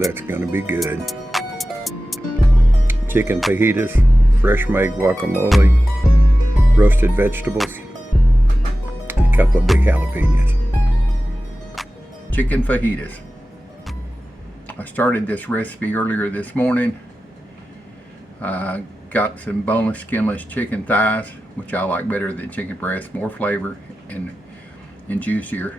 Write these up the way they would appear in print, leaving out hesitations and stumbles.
that's going to be good. Chicken fajitas, fresh made guacamole, roasted vegetables, a couple of big jalapenos. Chicken fajitas. I started this recipe earlier this morning. Got some boneless, skinless chicken thighs, which I like better than chicken breast, more flavor and juicier.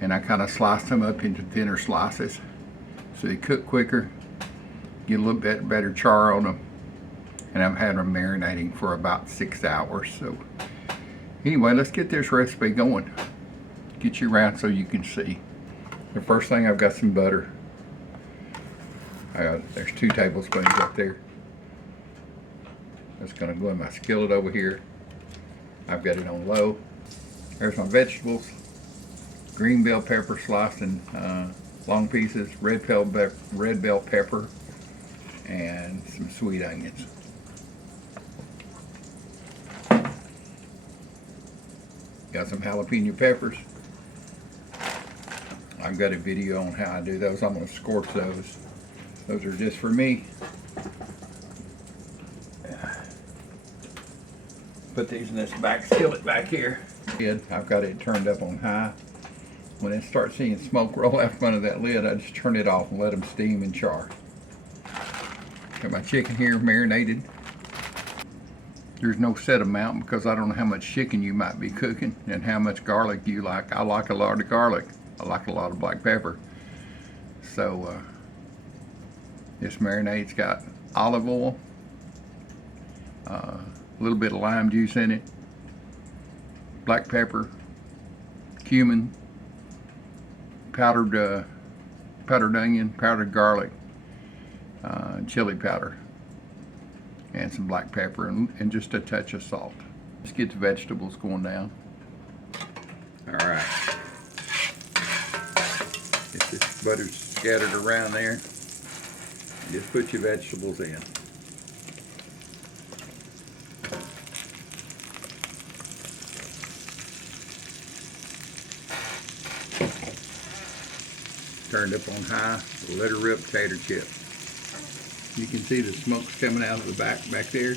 And I kind of sliced them up into thinner slices so they cook quicker, get a little bit better char on them. And I've had them marinating for about 6 hours. So anyway, let's get this recipe going. Get you around so you can see. The first thing, I've got some butter. There's 2 tablespoons up there. That's going to go in my skillet over here. I've got it on low. There's my vegetables. Green bell pepper sliced in long pieces, red bell pepper, and some sweet onions. Got some jalapeno peppers. I've got a video on how I do those. I'm going to scorch those. Those are just for me. Put these in this back skillet back here. I've got it turned up on high. When it starts seeing smoke roll out front of that lid, I just turn it off and let them steam and char. Got my chicken here marinated. There's no set amount because I don't know how much chicken you might be cooking and how much garlic you like. I like a lot of garlic. I like a lot of black pepper. So this marinade's got olive oil, a little bit of lime juice in it, black pepper, cumin, powdered onion, powdered garlic, chili powder, and some black pepper, and just a touch of salt. Let's get the vegetables going down. All right. If this butter's scattered around there, just put your vegetables in. Turned up on high, let her rip tater chip. You can see the smoke's coming out of the back there.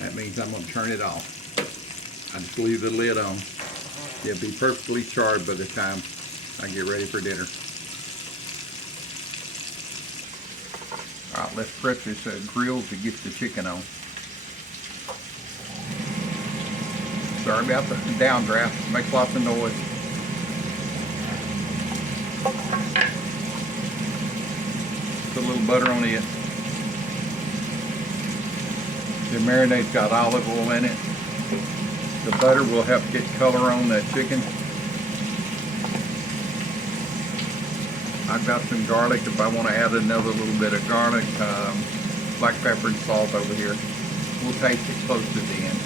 That means I'm going to turn it off. I just leave the lid on. It'll be perfectly charred by the time I get ready for dinner. Alright, let's press this grill to get the chicken on. Sorry about the downdraft, makes lots of noise. Put a little butter on it. The marinade's got olive oil in it. The butter will help get color on that chicken. I've got some garlic if I want to add another little bit of garlic. Black pepper and salt over here. We'll taste it close to the end.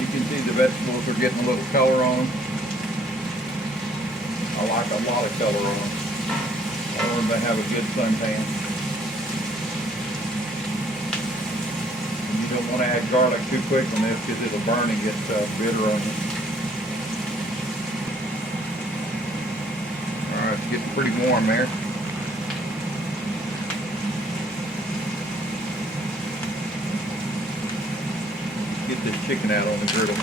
You can see the vegetables are getting a little color on them. I like a lot of color on them. I want them to have a good suntan. You don't want to add garlic too quick on this because it'll burn and get bitter on you. Alright, it's getting pretty warm there. Get this chicken out on the griddle.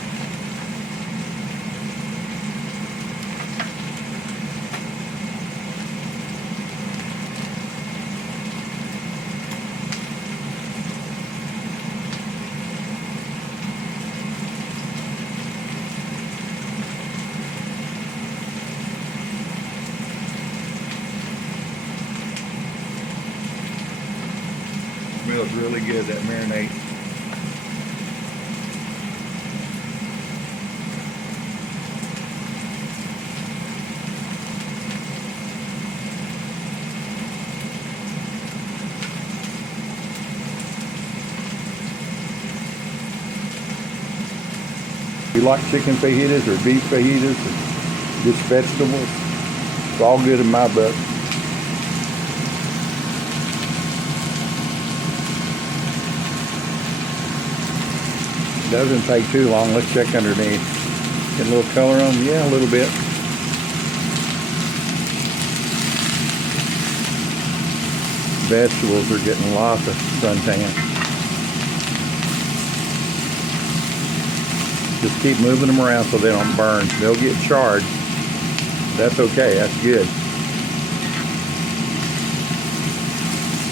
Smells really good, that marinade. You like chicken fajitas or beef fajitas or just vegetables? It's all good in my book. Doesn't take too long. Let's check underneath. Get a little color on them? Yeah, a little bit. Vegetables are getting lots of suntan. Just keep moving them around so they don't burn. They'll get charred. That's okay. That's good.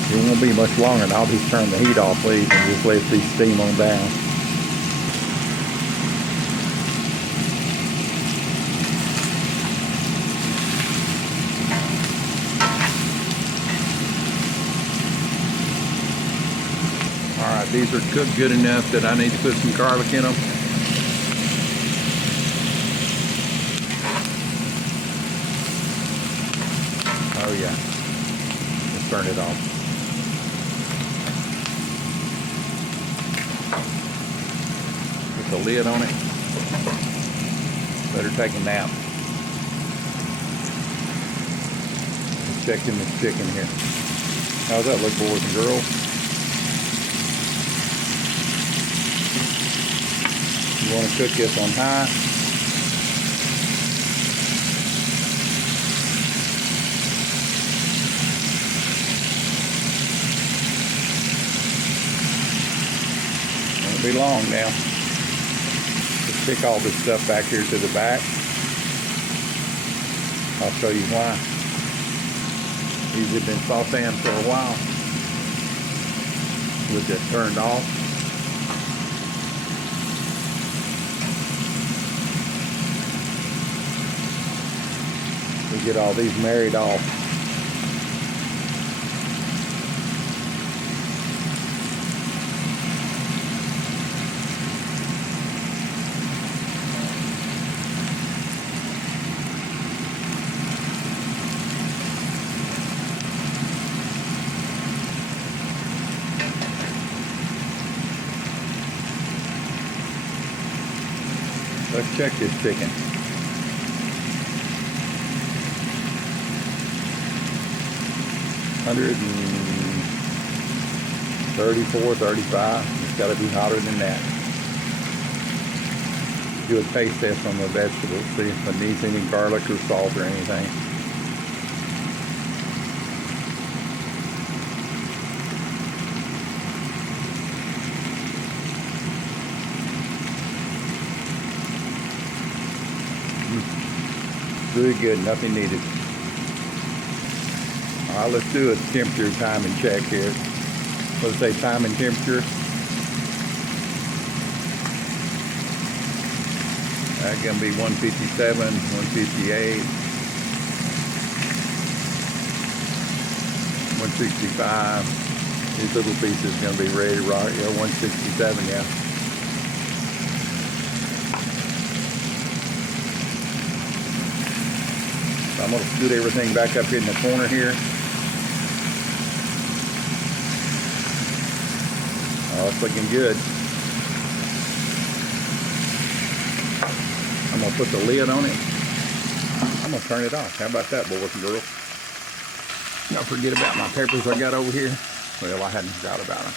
It won't be much longer, and I'll just turn the heat off, please, and just let these steam on down. Alright, these are cooked good enough that I need to put some garlic in them. Oh yeah. Let's turn it off. Put the lid on it. Better take a nap. Let's check in this chicken here. How's that look, boys and girls? You want to cook this on high. Won't be long now. Just stick all this stuff back here to the back. I'll show you why. These have been sauteing for a while. With it turned off. We get all these married off. Let's check this chicken. $134, $35. It's got to be hotter than that. Do a taste test on the vegetables. See if it needs any garlic or salt or anything. Really good. Nothing needed. Alright, let's do a temperature time and check here. Let's say time and temperature. That's going to be 157, 158, 165. These little pieces are going to be ready to rock. Yeah, 167, yeah. So I'm going to scoot everything back up in the corner here. Oh, it's looking good. I'm going to put the lid on it. I'm going to turn it off. How about that, boys and girls? Don't forget about my peppers I got over here. Well, I hadn't forgot about them.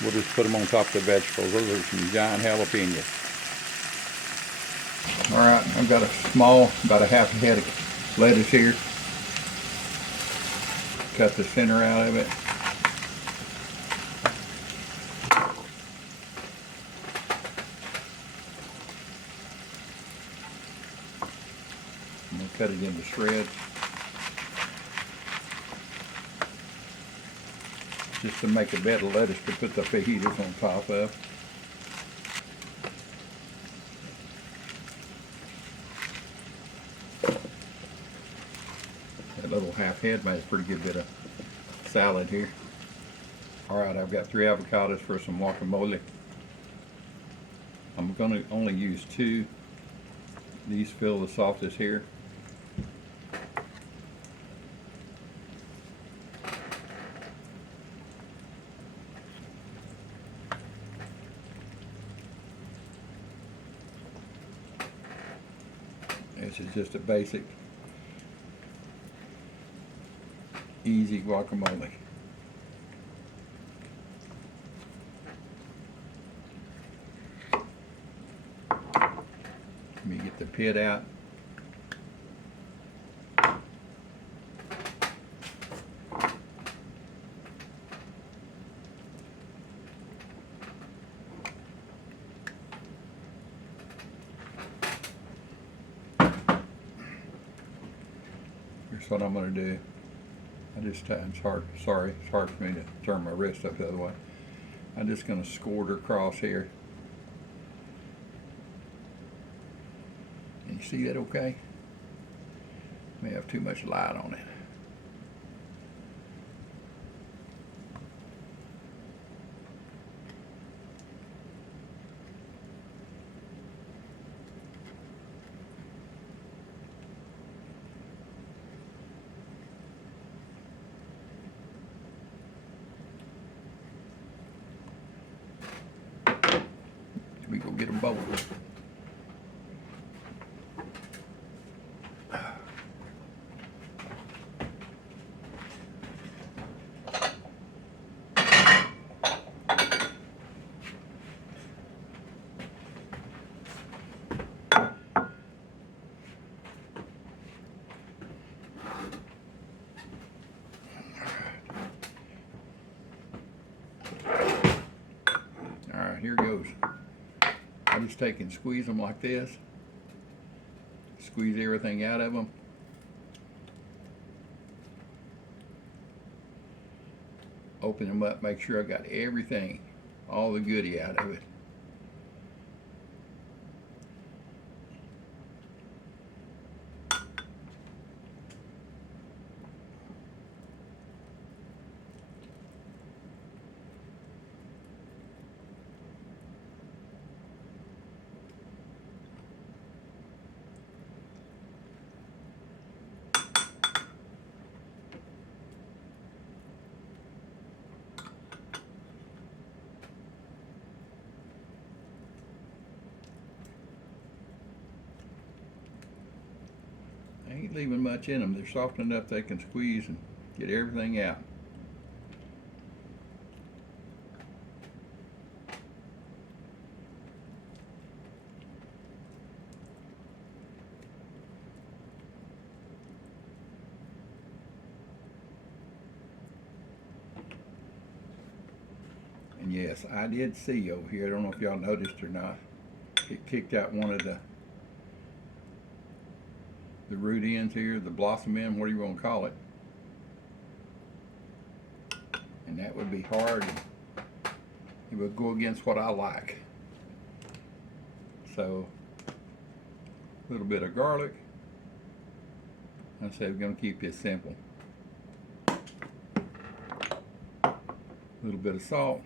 We'll just put them on top of the vegetables. Those are some giant jalapenos. All right, I've got a small, about a half a head of lettuce here. Cut the center out of it. And we'll cut it into shreds. Just to make a bed of lettuce to put the fajitas on top of. That little half head makes a pretty good bit of salad here. Alright, I've got 3 avocados for some guacamole. I'm going to only use 2. These fill the softest here. This is just a basic, easy guacamole. Let me get the pit out. Here's what I'm going to do. It's hard for me to turn my wrist up the other way. I'm just going to squirt across here. And you see that okay? May have too much light on it. We go get them both. Alright, here goes. I just take and squeeze them like this. Squeeze everything out of them. Open them up, make sure I got everything, all the goodie out of it. I ain't leaving much in them. They're soft enough they can squeeze and get everything out. And yes, I did see over here, I don't know if y'all noticed or not, it kicked out one of the root ends here, the blossom end, what do you want to call it. And that would be hard. It would go against what I like. So, a little bit of garlic. I said we're going to keep this simple. A little bit of salt.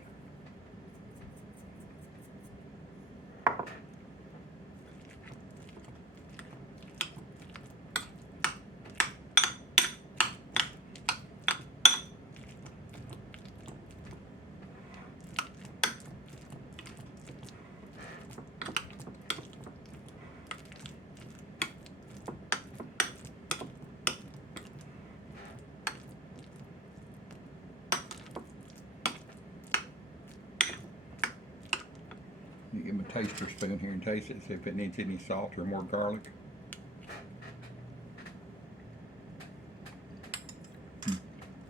Get my taster spoon here and taste it, see if it needs any salt or more garlic.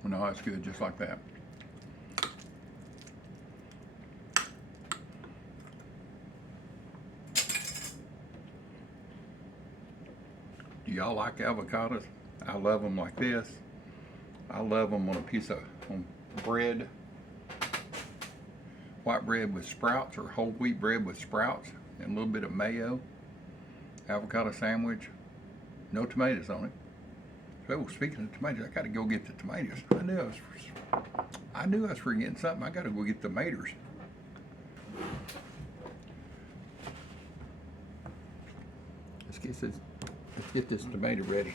No, it's good just like that. Do y'all like avocados? I love them like this. I love them on a piece of bread. White bread with sprouts or whole wheat bread with sprouts and a little bit of mayo. Avocado sandwich. No tomatoes on it. So speaking of tomatoes, I got to go get the tomatoes. I knew I was I knew I was forgetting something. I gotta go get the tomatoes. Let's get this tomato ready.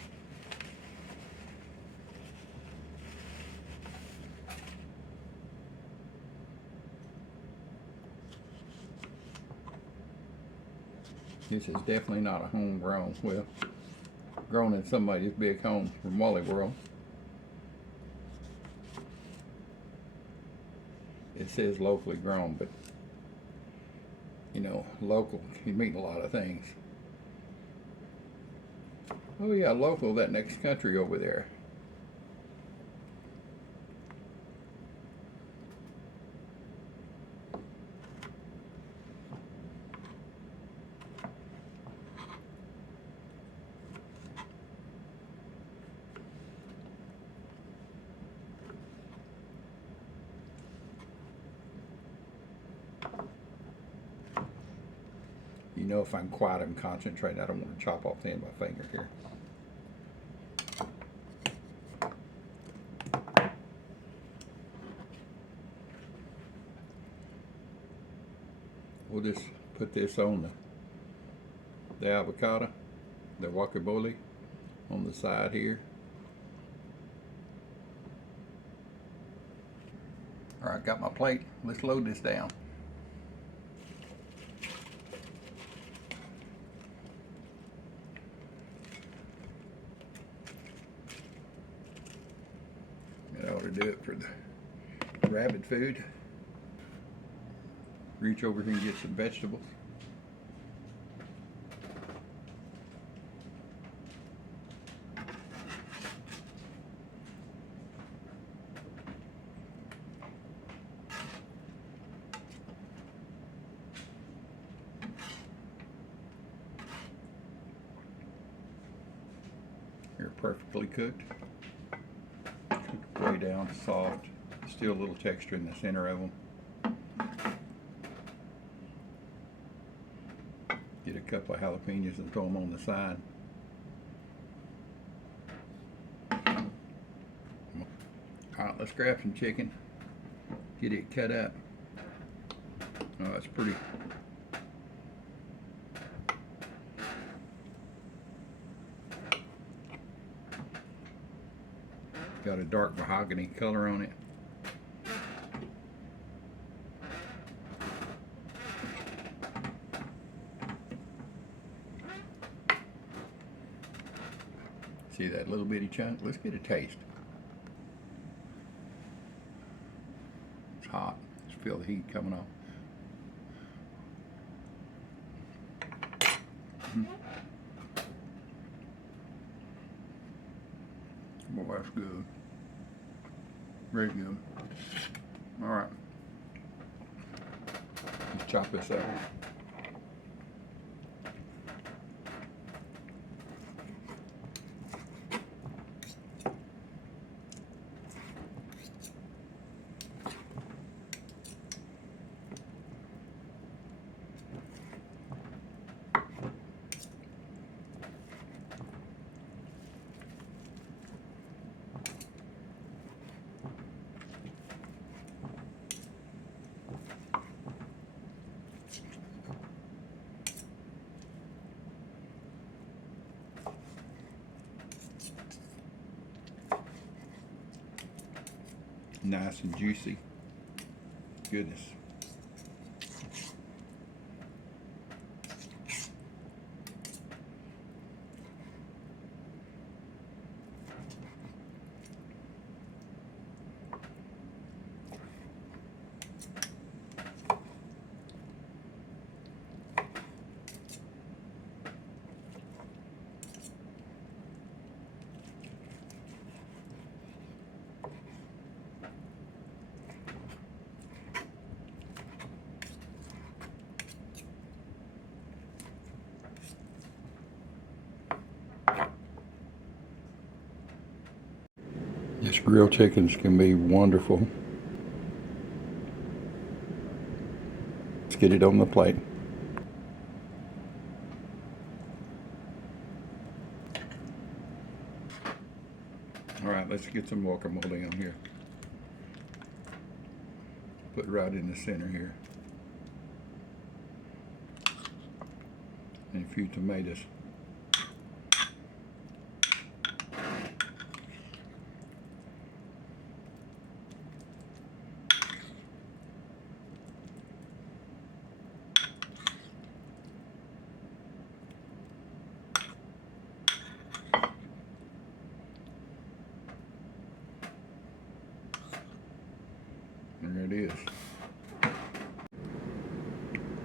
This is definitely not a homegrown. Well, grown in somebody's big home from Wally World. It says locally grown, but you know, local can mean a lot of things. Oh yeah, local, that next country over there. You know, if I'm quiet and concentrating, I don't want to chop off the end of my finger here. We'll just put this on the avocado, the guacamole on the side here. All right, got my plate. Let's load this down. That ought to do it for the rabbit food. Reach over here and get some vegetables. They're perfectly cooked. Cooked way down, soft. Still a little texture in the center of them. Get a couple of jalapenos and throw them on the side. Alright, let's grab some chicken. Get it cut up. Oh, that's pretty. Got a dark mahogany color on it. See that little bitty chunk? Let's get a taste. It's hot. Just feel the heat coming off. Boy, that's good. Very good. All right. Let's chop this up. Nice and juicy. Goodness. Yes, grilled chickens can be wonderful. Let's get it on the plate. All right, let's get some guacamole on here. Put it right in the center here. And a few tomatoes. There it is.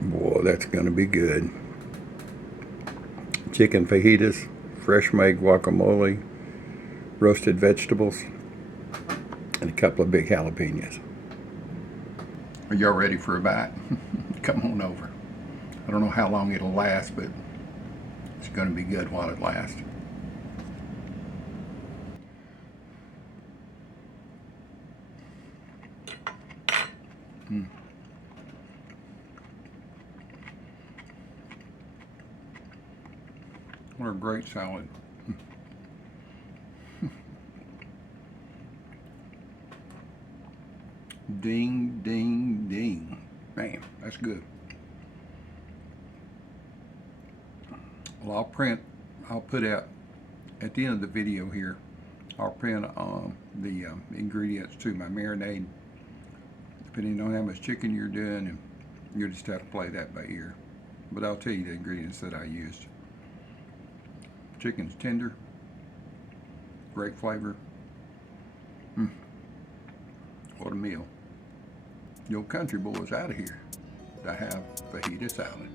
Boy, that's going to be good. Chicken fajitas, fresh made guacamole, roasted vegetables, and a couple of big jalapenos. Are y'all ready for a bite? Come on over. I don't know how long it'll last, but it's going to be good while it lasts. What a great salad. Ding, ding, ding. Man, that's good. Well, I'll put out, at the end of the video here, I'll print the ingredients to my marinade, depending on how much chicken you're doing, and you'll just have to play that by ear. But I'll tell you the ingredients that I used. Chicken's tender, great flavor. What a meal. The old country boy's out of here to have fajita salad.